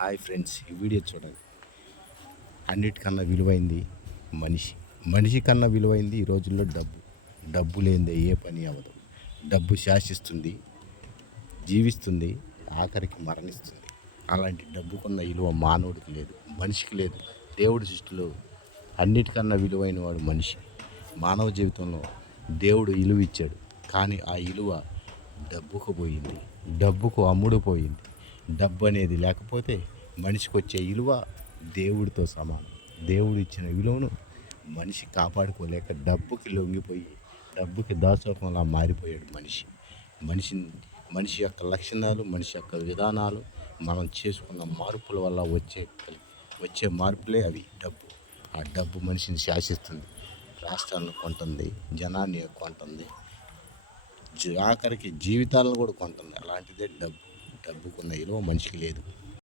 Hi friends, ఈ video చూడండి. అన్నిటికన్నా విలువైంది మనిషి. మనిషి కన్నా విలువైంది ఈ రోజుల్లో డబ్బు. డబ్బు లేనిదే ఏ పని అవ్వదు. డబ్బు శాసిస్తుంది, జీవిస్తుంది, ఆఖరికి మరణిస్తుంది. అలాంటి డబ్బుకున్న విలువ మానవుడికి లేదు, మనిషికి లేదు. దేవుడి సృష్టిలో అన్నిటికన్నా విలువైన వాడు మనిషి. మానవ జీవితంలో దేవుడు విలువ ఇచ్చాడు, కానీ ఆ విలువ డబ్బుకు పోయింది, డబ్బుకు అమ్ముడు పోయింది. డబ్బు అనేది లేకపోతే మనిషికి వచ్చే విలువ దేవుడితో సమానం. దేవుడు ఇచ్చిన విలువను మనిషి కాపాడుకోలేక డబ్బుకి లొంగిపోయి డబ్బుకి దాసోహంలా మారిపోయాడు మనిషి. మనిషిని మనిషి యొక్క లక్షణాలు, మనిషి యొక్క విధానాలు, మనం చేసుకున్న మార్పుల వల్ల వచ్చే మార్పులే అవి డబ్బు. ఆ డబ్బు మనిషిని శాసిస్తుంది, రాష్ట్రాలను కొంటుంది, జనాన్ని కొంటుంది, ఆఖరికి జీవితాలను కూడా కొంటుంది. అలాంటిదే డబ్బు. డబ్బుకున్న విలువ మనిషికి లేదు.